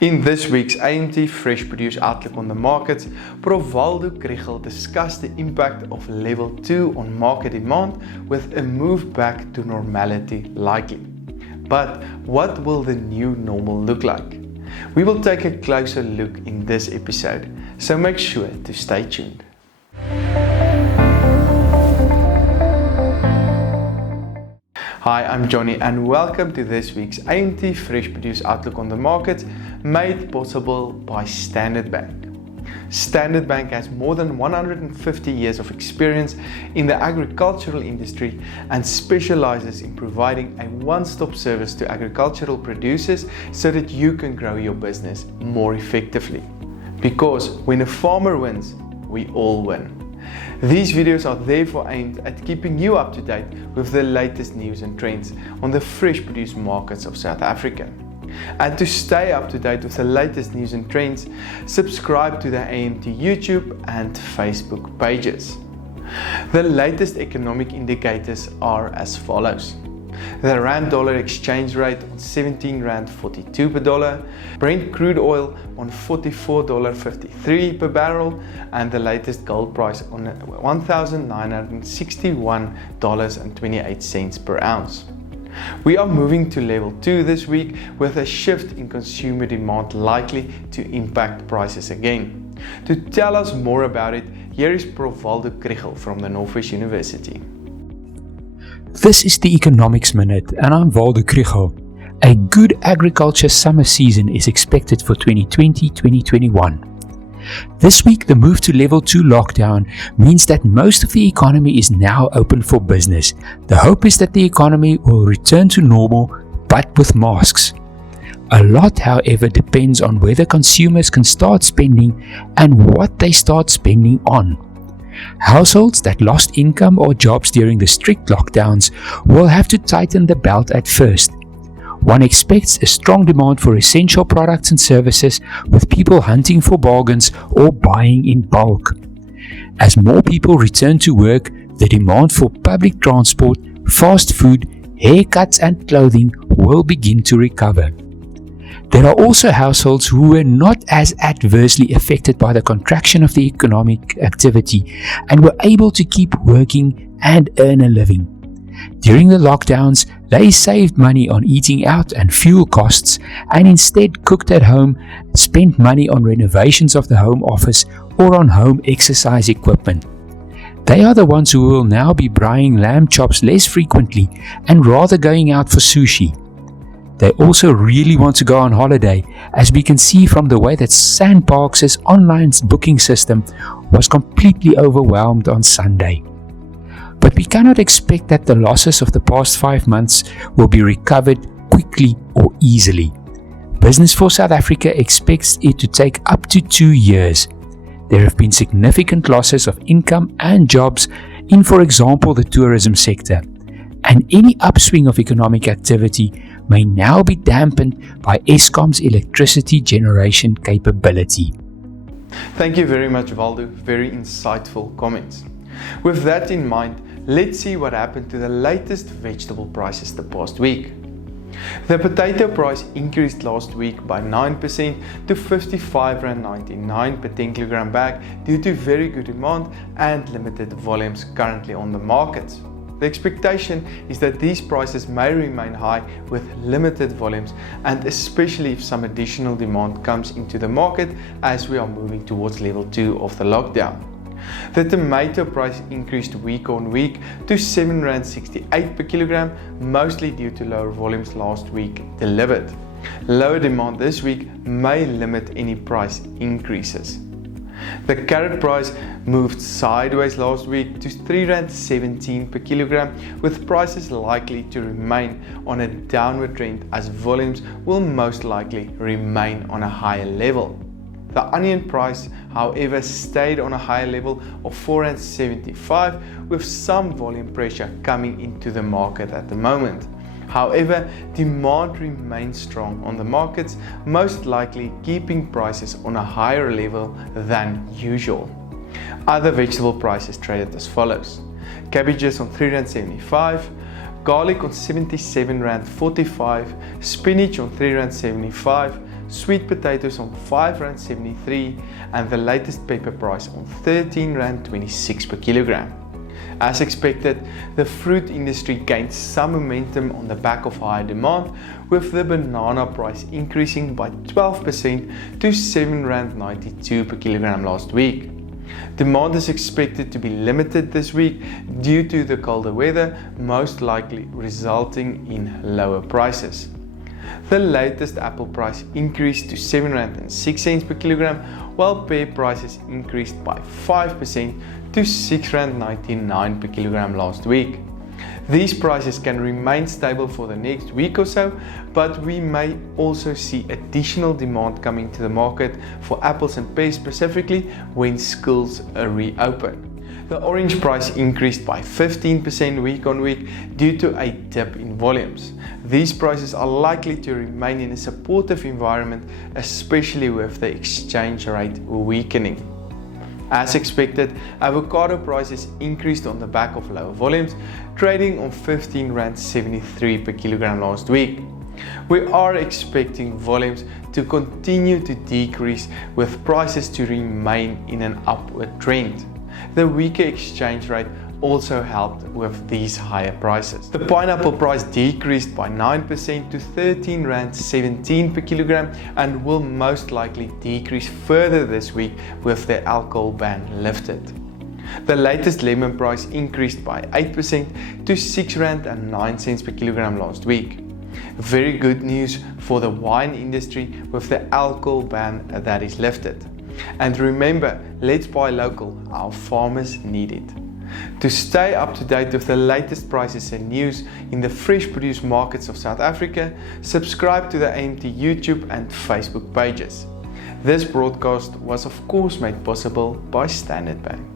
In this week's AMT Fresh Produce Outlook on the Markets, Prof Waldo Krugell discussed the impact of Level 2 on market demand with a move back to normality likely. But what will the new normal look like? We will take a closer look in this episode, so make sure to stay tuned. Hi, I'm Johnny and welcome to this week's AMT Fresh Produce Outlook on the Market, made possible by Standard Bank. Standard Bank has more than 150 years of experience in the agricultural industry and specializes in providing a one-stop service to agricultural producers so that you can grow your business more effectively. Because when a farmer wins, we all win. These videos are therefore aimed at keeping you up to date with the latest news and trends on the fresh produce markets of South Africa. And to stay up to date with the latest news and trends, subscribe to the AMT YouTube and Facebook pages. The latest economic indicators are as follows. The Rand-Dollar exchange rate on 17 Rand 42 per dollar, Brent crude oil on $44.53 per barrel, and the latest gold price on $1,961.28 per ounce. We are moving to Level 2 this week with a shift in consumer demand likely to impact prices again. To tell us more about it, here is Prof Waldo Krugell from the Northwest University. This is the Economics Minute and I'm Waldo Krugell. A good agriculture summer season is expected for 2020-2021. This week, the move to Level 2 lockdown means that most of the economy is now open for business. The hope is that the economy will return to normal, but with masks. A lot, however, depends on whether consumers can start spending and what they start spending on. Households that lost income or jobs during the strict lockdowns will have to tighten the belt at first. One expects a strong demand for essential products and services, with people hunting for bargains or buying in bulk. As more people return to work, the demand for public transport, fast food, haircuts and clothing will begin to recover. There are also households who were not as adversely affected by the contraction of the economic activity and were able to keep working and earn a living. During the lockdowns, they saved money on eating out and fuel costs and instead cooked at home, spent money on renovations of the home office or on home exercise equipment. They are the ones who will now be buying lamb chops less frequently and rather going out for sushi. They also really want to go on holiday, as we can see from the way that Sandparks' online booking system was completely overwhelmed on Sunday. But we cannot expect that the losses of the past 5 months will be recovered quickly or easily. Business for South Africa expects it to take up to 2 years. There have been significant losses of income and jobs in, for example, the tourism sector. And any upswing of economic activity may now be dampened by Eskom's electricity generation capability. Thank you very much, Waldo. Very insightful comments. With that in mind, let's see what happened to the latest vegetable prices the past week. The potato price increased last week by 9% to R55.99 per 10 kg bag due to very good demand and limited volumes currently on the markets. The expectation is that these prices may remain high with limited volumes, and especially if some additional demand comes into the market as we are moving towards Level 2 of the lockdown. The tomato price increased week on week to R7.68 per kilogram, mostly due to lower volumes last week delivered. Lower demand this week may limit any price increases. The carrot price moved sideways last week to R3.17 per kilogram, with prices likely to remain on a downward trend as volumes will most likely remain on a higher level. The onion price, however, stayed on a higher level of R4.75, with some volume pressure coming into the market at the moment. However, demand remains strong on the markets, most likely keeping prices on a higher level than usual. Other vegetable prices traded as follows. Cabbages on R3.75, garlic on R77.45, spinach on R3.75, sweet potatoes on R5.73 and the latest pepper price on R13.26 per kilogram. As expected, the fruit industry gained some momentum on the back of higher demand, with the banana price increasing by 12% to R7.92 per kilogram last week. Demand is expected to be limited this week due to the colder weather, most likely resulting in lower prices. The latest apple price increased to R7.06 per kilogram, while pear prices increased by 5% to R6.99 per kilogram last week. These prices can remain stable for the next week or so, but we may also see additional demand coming to the market for apples and pears, specifically when schools reopen. The orange price increased by 15% week on week due to a dip in volumes. These prices are likely to remain in a supportive environment, especially with the exchange rate weakening. As expected, avocado prices increased on the back of lower volumes, trading on R15.73 per kilogram last week. We are expecting volumes to continue to decrease, with prices to remain in an upward trend. The weaker exchange rate also helped with these higher prices. The pineapple price decreased by 9% to R13.17 per kilogram and will most likely decrease further this week with the alcohol ban lifted. The latest lemon price increased by 8% to R6.09 per kilogram last week. Very good news for the wine industry with the alcohol ban that is lifted. And remember, let's buy local, our farmers need it. To stay up to date with the latest prices and news in the fresh produce markets of South Africa, subscribe to the AMT YouTube and Facebook pages. This broadcast was of course made possible by Standard Bank.